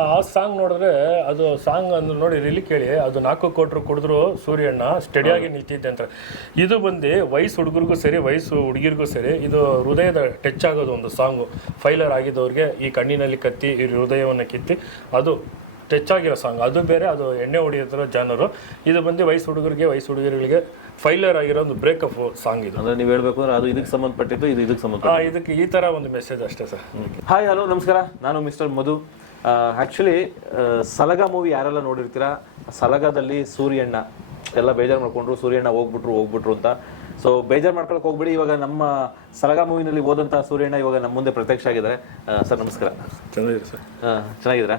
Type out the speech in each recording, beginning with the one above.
ಆ ಸಾಂಗ್ ನೋಡಿದ್ರೆ ಅದು ಸಾಂಗ್ ಅಂದ್ರೆ ನೋಡಿ ರಿಲಿ ಕೇಳಿ. ಅದು ನಾಲ್ಕು ಕೋಟ್ರು ಕುಡಿದ್ರು ಸೂರ್ಯಣ್ಣ ಸ್ಟಡಿಯಾಗಿ ನಿಂತಿದ್ದೆ ಅಂತ ಇದು ಬಂದು ವಯಸ್ಸು ಹುಡುಗರಿಗೂ ಸರಿ ವಯಸ್ಸು ಹುಡುಗಿರಿಗೂ ಸರಿ ಇದು ಹೃದಯದ ಟಚ್ ಆಗೋದು ಒಂದು ಸಾಂಗು ಫೈಲರ್ ಆಗಿದ್ದವ್ರಿಗೆ ಈ ಕಣ್ಣಿನಲ್ಲಿ ಕತ್ತಿ ಈ ಹೃದಯವನ್ನು ಕಿತ್ತಿ ಅದು ಟಚ್ ಆಗಿರೋ ಸಾಂಗ್ ಅದು ಬೇರೆ ಅದು ಎಣ್ಣೆ ಹೊಡೆಯೋದ್ರ ಜನರು. ಇದು ಬಂದು ವಯಸ್ಸು ಹುಡುಗರಿಗೆ ವಯಸ್ಸು ಹುಡುಗರಿಗೆ ಫೈಲರ್ ಆಗಿರೋ ಒಂದು ಬ್ರೇಕಪ್ ಸಾಂಗ್ ಇದು. ಅಂದ್ರೆ ನೀವು ಹೇಳ್ಬೇಕು ಅಂದ್ರೆ ಅದು ಇದಕ್ಕೆ ಸಂಬಂಧಪಟ್ಟಿದ್ದು ಇದು ಇದಕ್ಕೆ ಸಂಬಂಧ ಇದಕ್ಕೆ ಈ ತರ ಒಂದು ಮೆಸೇಜ್ ಅಷ್ಟೇ ಸರ್. ಹಾಯ್ ಹಲೋ ನಮಸ್ಕಾರ. ನಾನು mister Madhu. Actually Salaga movie ಯಾರೆಲ್ಲ ನೋಡಿರ್ತೀರಾ? ಸಲಗದಲ್ಲಿ ಸೂರ್ಯಣ್ಣ. ಎಲ್ಲ ಬೇಜಾರು ಮಾಡ್ಕೊಂಡ್ರು ಸೂರ್ಯಣ್ಣ ಹೋಗ್ಬಿಟ್ರು ಹೋಗ್ಬಿಟ್ರು ಅಂತ. ಸೊ ಬೇಜಾರು ಮಾಡ್ಕೊಳಕ್ ಹೋಗ್ಬಿಡಿ. ಇವಾಗ ನಮ್ಮ ಸಲಗ ಮೂವಿನಲ್ಲಿ ಹೋದಂತ ಸೂರ್ಯಣ್ಣ ಇವಾಗ ನಮ್ಮ ಮುಂದೆ ಪ್ರತ್ಯಕ್ಷ ಆಗಿದ್ದಾರೆ. ಸರ್ ನಮಸ್ಕಾರ. ಚೆನ್ನಾಗಿದೆ ಸರ್? ಹಾಂ ಚೆನ್ನಾಗಿದ್ದೀರಾ?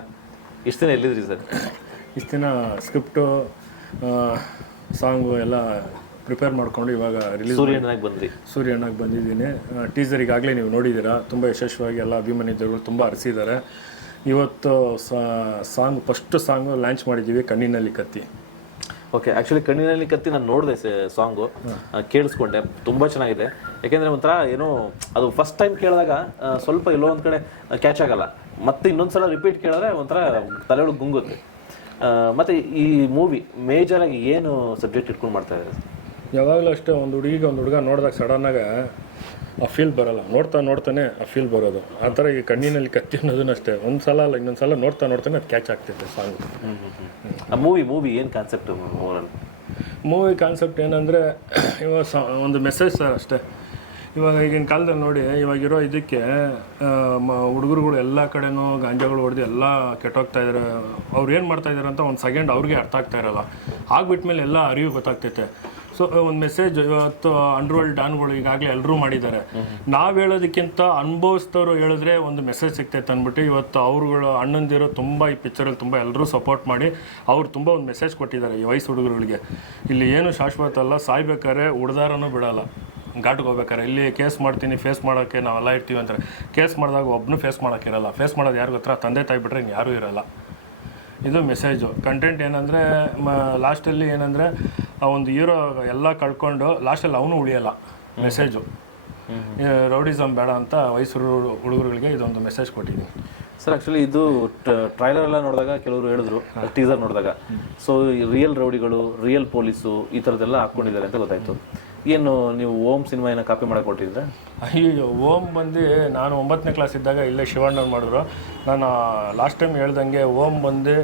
ಇಷ್ಟು ದಿನ ಎಲ್ಲಿದ್ರಿ ಸರ್? ಇಷ್ಟು ದಿನ ಸ್ಕ್ರಿಪ್ಟು ಸಾಂಗು ಎಲ್ಲ ಪ್ರಿಪೇರ್ ಮಾಡ್ಕೊಂಡು ಇವಾಗ ರಿಲೀಸ್ ಸೂರ್ಯಣ್ಣಾಗಿ ಬಂದ್ರಿ. ಸೂರ್ಯಣ್ಣಗೆ ಬಂದಿದ್ದೀನಿ. ಟೀಸರ್ ಈಗಾಗಲೇ ನೀವು ನೋಡಿದ್ದೀರಾ? ತುಂಬ ಯಶಸ್ವಿಯಾಗಿ ಎಲ್ಲ ಅಭಿಮಾನಿಗಳು ತುಂಬ ಹರಿಸಿದ್ದಾರೆ ಇವತ್ತು ಸಾಂಗ್ ಫಸ್ಟ್ ಸಾಂಗು ಲಾಂಚ್ ಮಾಡಿದ್ದೀವಿ ಕಣ್ಣಿನಲ್ಲಿ ಕತ್ತಿ. ಓಕೆ ಆ್ಯಕ್ಚುಲಿ ಕಣ್ಣಿನಲ್ಲಿ ಕತ್ತಿ ನಾನು ನೋಡಿದೆ ಸಾಂಗು. ಕೇಳಿಸ್ಕೊಂಡೆ ತುಂಬ ಚೆನ್ನಾಗಿದೆ. ಯಾಕೆಂದರೆ ಒಂಥರ ಏನೋ ಅದು ಫಸ್ಟ್ ಟೈಮ್ ಕೇಳಿದಾಗ ಸ್ವಲ್ಪ ಎಲ್ಲೋ ಒಂದು ಕಡೆ ಕ್ಯಾಚ್ ಆಗಲ್ಲ. ಮತ್ತೆ ಇನ್ನೊಂದ್ಸಲ ರಿಪೀಟ್ ಕೇಳಿದ್ರೆ ಒಂಥರ ತಲೆಯೊಳಗೆ ಗುಂಗುತ್ತೆ. ಮತ್ತು ಮತ್ತೆ ಈ ಮೂವಿ ಮೇಜರಾಗಿ ಏನು ಸಬ್ಜೆಕ್ಟ್ ಇಟ್ಕೊಂಡು ಮಾಡ್ತಾ ಇದ್ದಾರೆ? ಯಾವಾಗಲೂ ಅಷ್ಟೇ ಒಂದು ಹುಡುಗಿಗೆ ಒಂದು ಹುಡುಗ ನೋಡಿದಾಗ ಸಡನ್ನಾಗ ಆ ಫೀಲ್ ಬರಲ್ಲ. ನೋಡ್ತಾ ನೋಡ್ತಾನೆ ಆ ಫೀಲ್ ಬರೋದು. ಆ ಥರ ಈ ಕಣ್ಣಿನಲ್ಲಿ ಕತ್ತಿ ಅನ್ನೋದನ್ನ ಅಷ್ಟೇ ಒಂದು ಸಲ ಅಲ್ಲ ಇನ್ನೊಂದು ಸಲ ನೋಡ್ತಾ ನೋಡ್ತಾನೆ ಅದು ಕ್ಯಾಚ್ ಆಗ್ತಿದೆ ಸಾಂಗ್ ಆ ಮೂವಿ ಮೂವಿ ಏನು ಕಾನ್ಸೆಪ್ಟ್ ಮೂವಿ ಕಾನ್ಸೆಪ್ಟ್ ಏನಂದರೆ ಇವಾಗ ಸ ಒಂದು ಮೆಸೇಜ್ ಸರ್ ಅಷ್ಟೇ. ಇವಾಗ ಈಗಿನ ಕಾಲದಲ್ಲಿ ನೋಡಿ ಇವಾಗಿರೋ ಇದಕ್ಕೆ ಹುಡುಗರುಗಳು ಎಲ್ಲ ಕಡೆನೂ ಗಾಂಜಾಗಳು ಹೊಡೆದು ಎಲ್ಲ ಕೆಟ್ಟೋಗ್ತಾ ಇದ್ದಾರೆ ಅವ್ರು ಏನು ಮಾಡ್ತಾ ಇದ್ದಾರೆ ಅಂತ ಒಂದು ಸೆಕೆಂಡ್ ಅವ್ರಿಗೆ ಅರ್ಥ ಆಗ್ತಾ ಇರಲ್ಲ. ಆಗ್ಬಿಟ್ಮೇಲೆ ಎಲ್ಲ ಅರಿವು ಗೊತ್ತಾಗ್ತೈತೆ. ಸೊ ಒಂದು ಮೆಸೇಜ್ ಇವತ್ತು ಅಂಡರ್ವರ್ಲ್ಡ್ ಡಾನ್ಗಳು ಈಗಾಗಲೇ ಎಲ್ಲರೂ ಮಾಡಿದ್ದಾರೆ. ನಾವು ಹೇಳೋದಕ್ಕಿಂತ ಅನುಭವಿಸ್ದವರು ಹೇಳಿದ್ರೆ ಒಂದು ಮೆಸೇಜ್ ಸಿಗ್ತೈತೆ ಅಂದ್ಬಿಟ್ಟು ಇವತ್ತು ಅವ್ರುಗಳು, ಅಣ್ಣಂದಿರು ತುಂಬ ಈ ಪಿಕ್ಚರಲ್ಲಿ ತುಂಬ ಎಲ್ಲರೂ ಸಪೋರ್ಟ್ ಮಾಡಿ ಅವ್ರು ತುಂಬ ಒಂದು ಮೆಸೇಜ್ ಕೊಟ್ಟಿದ್ದಾರೆ ಈ ವಯಸ್ಸು ಹುಡುಗರುಗಳಿಗೆ. ಇಲ್ಲಿ ಏನು ಶಾಶ್ವತ ಅಲ್ಲ, ಸಾಯ್ಬೇಕಾದ್ರೆ ಉಡ್ದಾರನೂ ಬಿಡಲ್ಲ. ಘಾಟ್ಗೆ ಹೋಗ್ಬೇಕಾರೆ ಇಲ್ಲಿ ಕೇಸ್ ಮಾಡ್ತೀನಿ ಫೇಸ್ ಮಾಡೋಕ್ಕೆ ನಾವೆಲ್ಲ ಇರ್ತೀವಿ ಅಂತಾರೆ. ಕೇಸ್ ಮಾಡಿದಾಗ ಒಬ್ಬನು ಫೇಸ್ ಮಾಡೋಕ್ಕಿರಲ್ಲ ಫೇಸ್ ಮಾಡೋದು ಯಾರಿಗೂ ಹತ್ರ ತಂದೆ ತಾಯಿ ಬಿಟ್ಟರೆ ಇನ್ನು ಯಾರೂ ಇರಲ್ಲ. ಇದು ಮೆಸೇಜು ಕಂಟೆಂಟ್ ಏನಂದರೆ ಮ ಲಾಸ್ಟಲ್ಲಿ ಏನಂದರೆ ಆ ಒಂದು ಹೀರೋ ಎಲ್ಲ ಕಳ್ಕೊಂಡು ಲಾಸ್ಟಲ್ಲಿ ಅವನು ಉಳಿಯಲ್ಲ. ಮೆಸೇಜು ರೌಡಿಸಮ್ ಬೇಡ ಅಂತ ವಯಸ್ಸು ಹುಡುಗರುಗಳಿಗೆ ಇದೊಂದು ಮೆಸೇಜ್ ಕೊಟ್ಟಿದ್ದೀನಿ. ಸರ್ ಆ್ಯಕ್ಚುಲಿ ಇದು ಟ್ರೈಲರ್ ಎಲ್ಲ ನೋಡಿದಾಗ ಕೆಲವರು ಹೇಳಿದ್ರು ಟೀಸರ್ ನೋಡಿದಾಗ. ಸೊ ರಿಯಲ್ ರೌಡಿಗಳು ರಿಯಲ್ ಪೊಲೀಸು ಈ ಥರದ್ದೆಲ್ಲ ಹಾಕ್ಕೊಂಡಿದ್ದಾರೆ ಅಂತ ಗೊತ್ತಾಯ್ತು. ಏನು ನೀವು ಓಮ್ ಸಿನಿಮಾ ಏನೋ ಕಾಪಿ ಮಾಡಕ್ಕೆ ಕೊಟ್ಟಿದ್ರೆ ಅಯ್ಯೋ ಓಮ್ ಬಂದು ನಾನು ಒಂಬತ್ತನೇ ಕ್ಲಾಸ್ ಇದ್ದಾಗ ಇಲ್ಲೇ ಶಿವಣ್ಣವ್ರು ಮಾಡಿದ್ರು. ನಾನು ಲಾಸ್ಟ್ ಟೈಮ್ ಹೇಳ್ದಂಗೆ ಓಮ್ ಬಂದು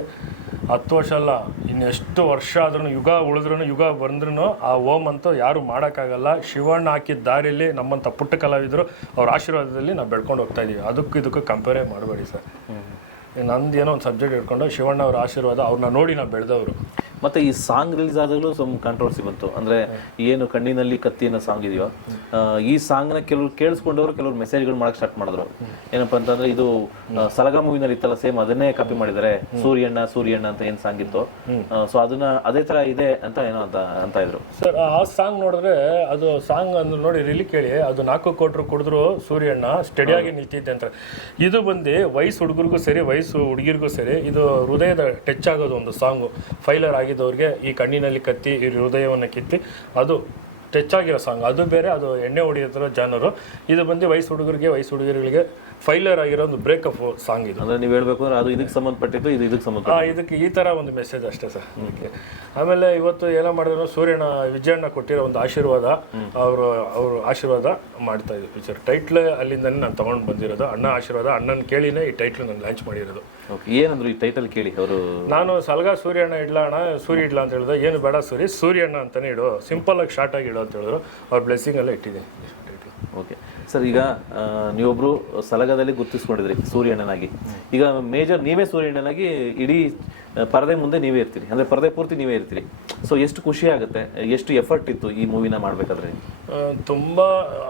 ಹತ್ತು ವರ್ಷ ಅಲ್ಲ ಇನ್ನೆಷ್ಟು ವರ್ಷ ಆದ್ರೂ ಯುಗ ಉಳಿದ್ರೂ ಯುಗ ಬಂದ್ರೂ ಆ ಓಮ್ ಅಂತೂ ಯಾರು ಮಾಡೋಕ್ಕಾಗಲ್ಲ. ಶಿವಣ್ಣ ಹಾಕಿದ ದಾರಿಯಲ್ಲಿ ನಮ್ಮಂಥ ಪುಟ್ಟ ಕಲಾವಿದರು ಅವ್ರ ಆಶೀರ್ವಾದದಲ್ಲಿ ನಾವು ಬೆಳ್ಕೊಂಡು ಹೋಗ್ತಾ ಇದೀವಿ. ಅದಕ್ಕೂ ಇದಕ್ಕೂ ಕಂಪೇರೇ ಮಾಡಬೇಡಿ ಸರ್. ನಂದು ಏನೋ ಒಂದು ಸಬ್ಜೆಕ್ಟ್ ಇಟ್ಕೊಂಡು ಶಿವಣ್ಣ ಅವ್ರ ಆಶೀರ್ವಾದ ಅವ್ರನ್ನ ನೋಡಿ ನಾವು ಬೆಳೆದವರು. ಮತ್ತೆ ಈ ಸಾಂಗ್ ರಿಲೀಸ್ ಆದಾಗಲೂ ಸ್ವಲ್ಪ ಕಾಂಟ್ರವರ್ಸಿ ಬಂತು. ಅಂದ್ರೆ ಏನು ಕಣ್ಣಿನಲ್ಲಿ ಕತ್ತಿ ಅನ್ನೋ ಸಾಂಗ್ ಇದೆಯೋ ಈ ಈ ನ ಕೆಲವರು ಕೇಳಿಸ್ಕೊಂಡವರು ಕೆಲವರು ಮೆಸೇಜ್ಗಳು ಮಾಡಕ್ ಸ್ಟಾರ್ಟ್ ಮಾಡಿದ್ರು. ಏನಪ್ಪಾ ಅಂತಂದ್ರೆ ಇದು ಸಲಗಾ ಮೂವಿನಲ್ಲಿ ಇತ್ತಲ್ಲ ಸೇಮ್ ಅದನ್ನೇ ಕಾಪಿ ಮಾಡಿದ್ದಾರೆ. ಸೂರ್ಯಣ್ಣ ಸೂರ್ಯಣ್ಣ ಅಂತ ಏನ್ ಸಾಂಗ್ ಇತ್ತು ಸೊ ಅದನ್ನ ಅದೇ ತರ ಇದೆ ಅಂತ ಏನೋ ಅಂತ ಅಂತ ಇದ್ರು. ಸರ್ ಆ ಸಾಂಗ್ ನೋಡಿದ್ರೆ ಅದು ಸಾಂಗ್ ಅಂದ್ರೆ ನೋಡಿ ರಿಲಿ ಕೇಳಿ. ಅದು ನಾಲ್ಕು ಕೋಟ್ರು ಕುಡಿದ್ರು ಸೂರ್ಯಣ್ಣ ಸ್ಟಡಿಯಾಗಿ ನಿಂತಿದ್ದೆ ಅಂತ ಇದು ಬಂದು ವಯಸ್ಸು ಹುಡುಗರಿಗೂ ಸರಿ, ವಯಸ್ಸು ಹುಡುಗಿರಿಗೂ ಸರಿ, ಇದು ಹೃದಯದ ಟಚ್ ಆಗೋದು ಒಂದು ಸಾಂಗು ಫೈಲರ್ ಆಗಿದ್ದವ್ರಿಗೆ ಈ ಕಣ್ಣಿನಲ್ಲಿ ಕತ್ತಿ ಹೃದಯವನ್ನು ಕಿತ್ತಿ ಅದು ಟಚ್ ಆಗಿರೋ ಸಾಂಗ್ ಅದು ಬೇರೆ ಅದು ಎಣ್ಣೆ ಹೊಡಿಯೋದ್ರ ಜನರು. ಇದು ಬಂದು ವಯಸ್ಸು ಹುಡುಗರಿಗೆ ವಯಸ್ಸು ಹುಡುಗರಿಗೆ ಫೈಲರ್ ಆಗಿರೋ ಒಂದು ಬ್ರೇಕಪ್ ಸಾಂಗ್ ಇದು. ಅಂದ್ರೆ ನೀವು ಹೇಳ್ಬೇಕು ಅಂದ್ರೆ ಅದು ಇದಕ್ಕೆ ಸಂಬಂಧಪಟ್ಟಿದ್ದು ಇದು ಇದಕ್ಕೆ ಸಂಬಂಧ ಹಾಂ ಇದಕ್ಕೆ ಈ ಥರ ಒಂದು ಮೆಸೇಜ್ ಅಷ್ಟೇ ಸರ್. ಓಕೆ ಆಮೇಲೆ ಇವತ್ತು ಏನೋ ಮಾಡಿದ್ರು ಸೂರ್ಯನ ವಿಜಯಣ್ಣ ಕೊಟ್ಟಿರೋ ಒಂದು ಆಶೀರ್ವಾದ ಅವರು ಅವರು ಆಶೀರ್ವಾದ ಮಾಡ್ತಾ ಇದ್ರು ಪಿಕ್ಚರ್ ಟೈಟ್ಲ್ ಅಲ್ಲಿಂದನೇ ನಾನು ತೊಗೊಂಡು ಬಂದಿರೋದು. ಅಣ್ಣ ಆಶೀರ್ವಾದ ಅಣ್ಣನ ಕೇಳಿನೇ ಈ ಟೈಟ್ಲ್ ನಾನು ಲಾಂಚ್ ಮಾಡಿರೋದು. ಓಕೆ ಏನಂದ್ರು ಈ ಟೈಟಲ್ ಕೇಳಿ ಅವರು ನಾನು ಸಲ್ಗ ಸೂರ್ಯಣ್ಣ ಇಡ್ಲ ಅಣ್ಣ ಸೂರ್ಯ ಇಡ್ಲ ಅಂತ ಹೇಳಿದೆ. ಏನು ಬೇಡ ಸೂರಿ ಸೂರ್ಯಣ್ಣ ಅಂತಾನೆ ಇಡು. ಸಿಂಪಲ್ ಆಗಿ ಶಾರ್ಟ್ ಆಗಿ ಇಡು ಅಂತ ಹೇಳಿದ್ರು. ಅವ್ರ ಬ್ಲೆಸ್ಸಿಂಗ್ ಎಲ್ಲ ಇಟ್ಟಿದ್ದೀನಿ ಓಕೆ ಸರ್ ಈಗ ನೀವೊಬ್ಬರು ನೀವೊಬ್ರು ಸಲಗದಲ್ಲಿ ಗುರುತಿಸ್ಕೊಂಡಿದ್ರಿ ಸೂರ್ಯಣ್ಣನಾಗಿ. ಈಗ ಮೇಜರ್ ನೀವೇ ಸೂರ್ಯಣ್ಣನಾಗಿ ಇಡೀ ಪರದೆ ಮುಂದೆ ನೀವೇ ಇರ್ತೀರಿ. ಅಂದ್ರೆ ಪರದೆ ಪೂರ್ತಿ ನೀವೇ ಇರ್ತೀರಿ. ಸೊ ಎಷ್ಟು ಖುಷಿ ಆಗುತ್ತೆ? ಎಷ್ಟು ಎಫರ್ಟ್ ಇತ್ತು ಈ ಮೂವಿನ ಮಾಡಬೇಕಾದ್ರೆ? ತುಂಬ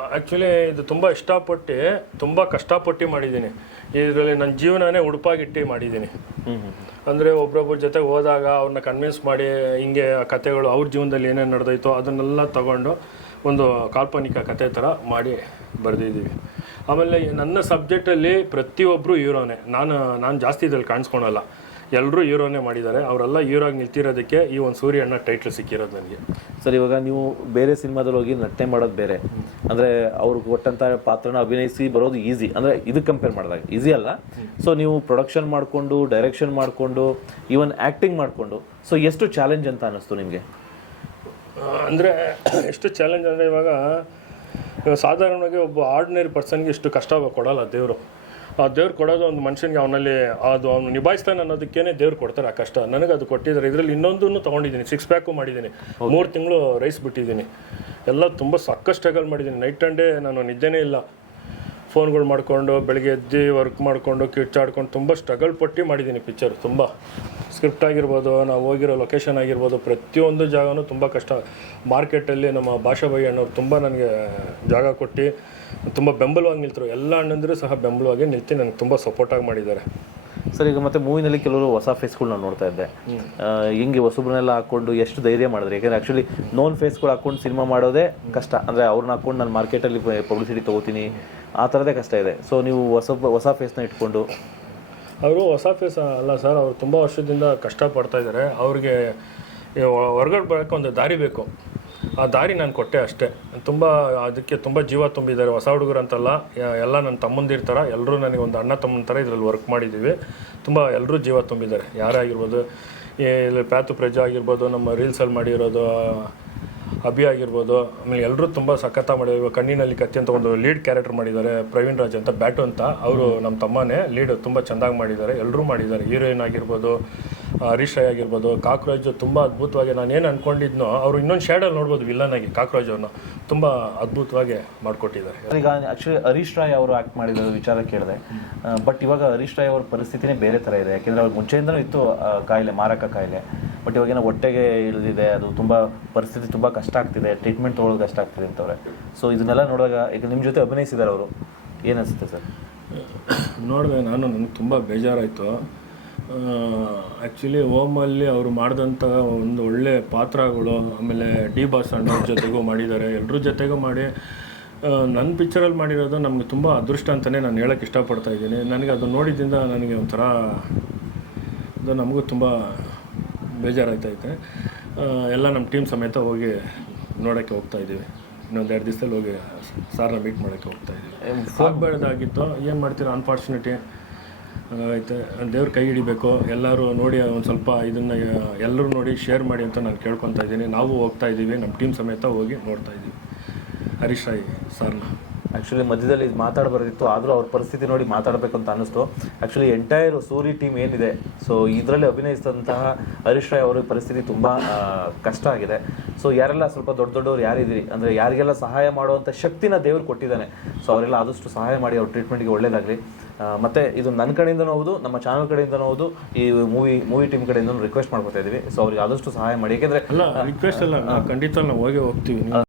ಆ್ಯಕ್ಚುಲಿ ಇದು ತುಂಬ ಇಷ್ಟಪಟ್ಟು ತುಂಬ ಕಷ್ಟಪಟ್ಟು ಮಾಡಿದ್ದೀನಿ. ಇದರಲ್ಲಿ ನನ್ನ ಜೀವನನೇ ಉಡುಪಾಗಿಟ್ಟು ಮಾಡಿದ್ದೀನಿ. ಅಂದರೆ ಒಬ್ರೊಬ್ಬರ ಜೊತೆ ಹೋದಾಗ ಅವ್ರನ್ನ ಕನ್ವಿನ್ಸ್ ಮಾಡಿ ಹಿಂಗೆ ಕತೆಗಳು ಅವ್ರ ಜೀವನದಲ್ಲಿ ಏನೇನು ನಡೆದೈತೋ ಅದನ್ನೆಲ್ಲ ತಗೊಂಡು ಒಂದು ಕಾಲ್ಪನಿಕ ಕತೆ ಥರ ಮಾಡಿ ಬರೆದಿದ್ದೀವಿ. ಆಮೇಲೆ ನನ್ನ ಸಬ್ಜೆಕ್ಟಲ್ಲಿ ಪ್ರತಿಯೊಬ್ಬರು ಹೀರೋನೇ. ನಾನು ನಾನು ಜಾಸ್ತಿ ಇದ್ರಲ್ಲಿ ಕಾಣಿಸ್ಕೊಳಲ್ಲ. ಎಲ್ಲರೂ ಹೀರೋನೇ ಮಾಡಿದ್ದಾರೆ. ಅವರೆಲ್ಲ ಹೀರೋಗಿ ನಿಲ್ತಿರೋದಕ್ಕೆ ಈ ಒಂದು ಸೂರ್ಯ ಅಣ್ಣ ಟೈಟ್ಲ್ ಸಿಕ್ಕಿರೋದು ನನಗೆ. ಸರ್ ಇವಾಗ ನೀವು ಬೇರೆ ಸಿನಿಮಾದಲ್ಲಿ ಹೋಗಿ ನಟನೆ ಮಾಡೋದು ಬೇರೆ. ಅಂದರೆ ಅವ್ರಿಗೆ ಕೊಟ್ಟಂತ ಪಾತ್ರನ ಅಭಿನಯಿಸಿ ಬರೋದು ಈಸಿ ಅಂದರೆ ಇದಕ್ಕೆ ಕಂಪೇರ್ ಮಾಡಿದಾಗ. ಈಸಿ ಅಲ್ಲ. ಸೊ ನೀವು ಪ್ರೊಡಕ್ಷನ್ ಮಾಡಿಕೊಂಡು ಡೈರೆಕ್ಷನ್ ಮಾಡಿಕೊಂಡು ಈವನ್ ಆ್ಯಕ್ಟಿಂಗ್ ಮಾಡಿಕೊಂಡು ಸೊ ಎಷ್ಟು ಚಾಲೆಂಜ್ ಅಂತ ಅನ್ನಿಸ್ತು ನಿಮಗೆ? ಅಂದರೆ ಎಷ್ಟು ಚಾಲೆಂಜ್ ಅಂದರೆ ಇವಾಗ ಇವಾಗ ಸಾಧಾರಣವಾಗಿ ಒಬ್ಬ ಆರ್ಡಿನರಿ ಪರ್ಸನ್ಗೆ ಇಷ್ಟು ಕಷ್ಟ ಕೊಡೋಲ್ಲ ದೇವರು. ಆ ದೇವ್ರು ಕೊಡೋದು ಒಂದು ಮನುಷ್ಯನಿಗೆ ಅವನಲ್ಲಿ ಅದು ಅವನು ನಿಭಾಯಿಸ್ತಾನೆ ಅನ್ನೋದಕ್ಕೇನೆ ದೇವ್ರು ಕೊಡ್ತಾರೆ ಆ ಕಷ್ಟ. ನನಗೆ ಅದು ಕೊಟ್ಟಿದ್ದಾರೆ. ಇದರಲ್ಲಿ ಇನ್ನೊಂದನ್ನು ತೊಗೊಂಡಿದ್ದೀನಿ. ಸಿಕ್ಸ್ ಪ್ಯಾಕು ಮಾಡಿದ್ದೀನಿ. ಮೂರು ತಿಂಗಳು ರೈಸ್ ಬಿಟ್ಟಿದ್ದೀನಿ. ಎಲ್ಲ ತುಂಬ ಸಾಕಷ್ಟು ಸ್ಟ್ರಗಲ್ ಮಾಡಿದ್ದೀನಿ. ನೈಟ್ ಆ್ಯಂಡ್ ಡೇ ನಾನು ನಿದ್ದೆನೇ ಇಲ್ಲ. ಫೋನ್ಗಳು ಮಾಡಿಕೊಂಡು ಬೆಳಗ್ಗೆ ಎದ್ದು ವರ್ಕ್ ಮಾಡಿಕೊಂಡು ಕಿಚ್ಚಾಡ್ಕೊಂಡು ತುಂಬ ಸ್ಟ್ರಗಲ್ ಪಟ್ಟು ಮಾಡಿದ್ದೀನಿ ಪಿಕ್ಚರ್ ತುಂಬ. ಸ್ಕ್ರಿಪ್ಟ್ ಆಗಿರ್ಬೋದು ನಾವು ಹೋಗಿರೋ ಲೊಕೇಶನ್ ಆಗಿರ್ಬೋದು ಪ್ರತಿಯೊಂದು ಜಾಗವೂ ತುಂಬ ಕಷ್ಟ. ಮಾರ್ಕೆಟಲ್ಲಿ ನಮ್ಮ ಭಾಷಾ ಬೈ ಅಣ್ಣವ್ರು ತುಂಬ ನನಗೆ ಜಾಗ ಕೊಟ್ಟು ತುಂಬ ಬೆಂಬಲವಾಗಿ ನಿಲ್ತರು ಎಲ್ಲ ಅಣ್ಣಂದಿರು ಸಹ ಬೆಂಬಲವಾಗಿ ನಿಲ್ತಿ ನನಗೆ ತುಂಬ ಸಪೋರ್ಟಾಗಿ ಮಾಡಿದ್ದಾರೆ. ಸರ್ ಈಗ ಮತ್ತೆ ಮೂವಿನಲ್ಲಿ ಕೆಲವರು ಹೊಸ ಫೇಸ್ಗಳನ್ನ ನೋಡ್ತಾ ಇದ್ದೆ. ಹೆಂಗೆ ಹೊಸಬ್ರನ್ನೆಲ್ಲ ಹಾಕೊಂಡು ಎಷ್ಟು ಧೈರ್ಯ ಮಾಡಿದ್ರೆ? ಯಾಕಂದ್ರೆ ಆಕ್ಚುಲಿ ನೋನ್ ಫೇಸ್ಗಳು ಹಾಕೊಂಡು ಸಿನಿಮಾ ಮಾಡೋದೇ ಕಷ್ಟ. ಅಂದ್ರೆ ಅವ್ರನ್ನ ಹಾಕೊಂಡು ನಾನು ಮಾರ್ಕೆಟಲ್ಲಿ ಪಬ್ಲಿಸಿಟಿ ತಗೋತೀನಿ. ಆ ಥರದೇ ಕಷ್ಟ ಇದೆ. ಸೊ ನೀವು ಹೊಸ ಹೊಸ ಫೇಸ್ನ ಇಟ್ಕೊಂಡು. ಅವರು ಹೊಸ ಫೇಸ್ ಅಲ್ಲ ಸರ್ ಅವರು ತುಂಬ ವರ್ಷದಿಂದ ಕಷ್ಟಪಡ್ತಾ ಇದ್ದಾರೆ. ಅವ್ರಿಗೆ ಹೊರಗಡೆ ಬರೋಕ್ಕೆ ಒಂದು ದಾರಿ ಬೇಕು. ಆ ದಾರಿ ನಾನು ಕೊಟ್ಟೆ ಅಷ್ಟೇ. ತುಂಬ ಅದಕ್ಕೆ ತುಂಬ ಜೀವ ತುಂಬಿದ್ದಾರೆ. ಹೊಸ ಹುಡುಗರು ಅಂತಲ್ಲ ಎಲ್ಲ ನನ್ನ ತಮ್ಮಂದಿರ್ತಾರ ಎಲ್ಲರೂ ನನಗೆ ಒಂದು ಅಣ್ಣ ತಮ್ಮನ ಥರ ಇದರಲ್ಲಿ ವರ್ಕ್ ಮಾಡಿದ್ದೀವಿ ತುಂಬ ಎಲ್ಲರೂ ಜೀವ ತುಂಬಿದ್ದಾರೆ. ಯಾರೇ ಆಗಿರ್ಬೋದು ಈ ಇಲ್ಲಿ ಪ್ಯಾತು ಪ್ರಜಾ ಆಗಿರ್ಬೋದು ನಮ್ಮ ರೀಲ್ಸಲ್ಲಿ ಮಾಡಿರೋದು ಅಭಿ ಆಗಿರ್ಬೋದು ಆಮೇಲೆ ಎಲ್ಲರೂ ತುಂಬ ಸಖತ್ತ ಮಾಡಿದ್ದಾರೆ. ಇವಾಗ ಕಣ್ಣಿನಲ್ಲಿ ಕತ್ತಿ ಅಂತ ಒಂದು ಲೀಡ್ ಕ್ಯಾರೆಕ್ಟರ್ ಮಾಡಿದ್ದಾರೆ ಪ್ರವೀಣ್ ರಾಜ್ ಅಂತ ಬ್ಯಾಟು ಅಂತ. ಅವರು ನಮ್ಮ ತಮ್ಮನೇ ಲೀಡ್ ತುಂಬ ಚೆಂದಾಗಿ ಮಾಡಿದ್ದಾರೆ. ಎಲ್ಲರೂ ಮಾಡಿದ್ದಾರೆ. ಹೀರೋಯಿನ್ ಆಗಿರ್ಬೋದು ಹರೀಶ್ ರಾಯ್ ಆಗಿರ್ಬೋದು ಕಾಕ್ರೋಜ್ ತುಂಬ ಅದ್ಭುತವಾಗಿ ನಾನು ಏನು ಅನ್ಕೊಂಡಿದ್ನೋ ಅವರು ಇನ್ನೊಂದು ಶೇಡಲ್ಲಿ ನೋಡ್ಬೋದು ವಿಲ್ಲನ್ ಆಗಿ ಕಾಕ್ರೋಜ್ ಅವ್ರನ್ನ ತುಂಬ ಅದ್ಭುತವಾಗಿ ಮಾಡಿಕೊಟ್ಟಿದ್ದಾರೆ. ಈಗ ಆ್ಯಕ್ಚುಲಿ ಹರೀಶ್ ರಾಯ್ ಅವರು ಆ್ಯಕ್ಟ್ ಮಾಡಿದ ವಿಚಾರ ಕೇಳಿದೆ. ಬಟ್ ಇವಾಗ ಹರೀಶ್ ರಾಯ್ ಅವ್ರ ಪರಿಸ್ಥಿತಿನೇ ಬೇರೆ ಥರ ಇದೆ. ಯಾಕೆಂದರೆ ಅವ್ರಿಗೆ ಮುಂಚೆಯಿಂದನೂ ಇತ್ತು ಕಾಯಿಲೆ ಮಾರಕ ಕಾಯಿಲೆ. ಬಟ್ ಇವಾಗೇನೋ ಹೊಟ್ಟೆಗೆ ಇಳಿದಿದೆ ಅದು ತುಂಬ ಪರಿಸ್ಥಿತಿ ತುಂಬ ಕಷ್ಟ ಆಗ್ತಿದೆ ಟ್ರೀಟ್ಮೆಂಟ್ ತೊಗೊಳೋದು ಕಷ್ಟ ಆಗ್ತಿದೆ ಅಂತವ್ರೆ. ಸೊ ಇದನ್ನೆಲ್ಲ ನೋಡಿದಾಗ ಈಗ ನಿಮ್ಮ ಜೊತೆ ಅಭಿನಯಿಸಿದ್ದಾರೆ ಅವರು. ಏನು ಅನಿಸುತ್ತೆ ಸರ್? ನೋಡಿದೆ ನಾನು ನನಗೆ ತುಂಬ ಬೇಜಾರಾಯಿತು. ಆ್ಯಕ್ಚುಲಿ ಓಮಲ್ಲಿ ಅವರು ಮಾಡಿದಂಥ ಒಂದು ಒಳ್ಳೆ ಪಾತ್ರಗಳು ಆಮೇಲೆ ಡಿ ಬಾಸ್ ಅಣ್ಣವ್ರ ಜೊತೆಗೂ ಮಾಡಿದ್ದಾರೆ. ಎಲ್ಲರ ಜೊತೆಗೂ ಮಾಡಿ ನನ್ನ ಪಿಕ್ಚರಲ್ಲಿ ಮಾಡಿರೋದು ನಮಗೆ ತುಂಬ ಅದೃಷ್ಟ ಅಂತಲೇ ನಾನು ಹೇಳೋಕ್ಕೆ ಇಷ್ಟಪಡ್ತಾ ಇದ್ದೀನಿ. ನನಗೆ ಅದು ನೋಡಿದ್ದಿಂದ ನನಗೆ ಒಂಥರ ಅದು ನಮಗೂ ತುಂಬ ಬೇಜಾರಾಯ್ತೈತೆ. ಆ, ಎಲ್ಲ ನಮ್ಮ ಟೀಮ್ ಸಮೇತ ಹೋಗಿ ನೋಡೋಕ್ಕೆ ಹೋಗ್ತಾ ಇದ್ದೀವಿ. ಇನ್ನೊಂದು ಎರಡು ದಿವಸದಲ್ಲಿ ಹೋಗಿ ಸಾರನ್ನ ಮೀಟ್ ಮಾಡೋಕ್ಕೆ ಹೋಗ್ತಾ ಇದ್ದೀವಿ. ಹೋಗ್ಬೇಡ್ದಾಗಿತ್ತು ಏನು ಮಾಡ್ತೀರಾ? ಅನ್ಫಾರ್ಚುನೇಟಿ ಐತೆ ದೇವ್ರ ಕೈ ಹಿಡಿಬೇಕು. ಎಲ್ಲರೂ ನೋಡಿ, ಒಂದು ಸ್ವಲ್ಪ ಇದನ್ನು ಎಲ್ಲರೂ ನೋಡಿ ಶೇರ್ ಮಾಡಿ ಅಂತ ನಾನು ಕೇಳ್ಕೊತಾ ಇದ್ದೀನಿ. ನಾವು ಹೋಗ್ತಾ ಇದ್ದೀವಿ ನಮ್ಮ ಟೀಮ್ ಸಮೇತ ಹೋಗಿ ನೋಡ್ತಾ ಇದ್ದೀವಿ ಹರೀಶ್ ರಾಯ್ ಸರ್ನ. ಆ್ಯಕ್ಚುಲಿ ಮಧ್ಯದಲ್ಲಿ ಇದು ಮಾತಾಡಬಾರ್ದಿತ್ತು ಆದರೂ ಅವ್ರ ಪರಿಸ್ಥಿತಿ ನೋಡಿ ಮಾತಾಡಬೇಕು ಅಂತ ಅನ್ನಿಸ್ತು. ಆ್ಯಕ್ಚುಲಿ ಎಂಟೈರ್ ಸೂರಿ ಟೀಮ್ ಏನಿದೆ ಸೊ ಇದರಲ್ಲಿ ಅಭಿನಯಿಸಿದಂತಹ ಹರೀಶ್ ರಾಯ್ ಅವ್ರ ಪರಿಸ್ಥಿತಿ ತುಂಬ ಕಷ್ಟ ಆಗಿದೆ. ಸೊ ಯಾರೆಲ್ಲ ಸ್ವಲ್ಪ ದೊಡ್ಡ ದೊಡ್ಡವ್ರು ಯಾರಿದ್ದೀರಿ? ಅಂದರೆ ಯಾರಿಗೆಲ್ಲ ಸಹಾಯ ಮಾಡುವಂಥ ಶಕ್ತಿನ ದೇವರು ಕೊಟ್ಟಿದ್ದಾನೆ. ಸೊ ಅವರೆಲ್ಲ ಆದಷ್ಟು ಸಹಾಯ ಮಾಡಿ ಅವ್ರ ಟ್ರೀಟ್ಮೆಂಟ್ಗೆ ಒಳ್ಳೇದಾಗಲಿ. ಮತ್ತು ಇದು ನನ್ನ ಕಡೆಯಿಂದನೂ ಹೌದು ನಮ್ಮ ಚಾನಲ್ ಕಡೆಯಿಂದನೂ ಹೌದು ಈ ಮೂವಿ ಮೂವಿ ಟೀಮ್ ಕಡೆಯಿಂದನೂ ರಿಕ್ವೆಸ್ಟ್ ಮಾಡ್ಕೊತಾ ಇದ್ದೀವಿ ಸೊ ಅವ್ರಿಗೆ ಆದಷ್ಟು ಸಹಾಯ ಮಾಡಿ. ಯಾಕೆಂದರೆ ರಿಕ್ವೆಸ್ಟ್ ಅಲ್ಲ ಖಂಡಿತ ನಾವು ಹೋಗಿ ಹೋಗ್ತೀವಿ.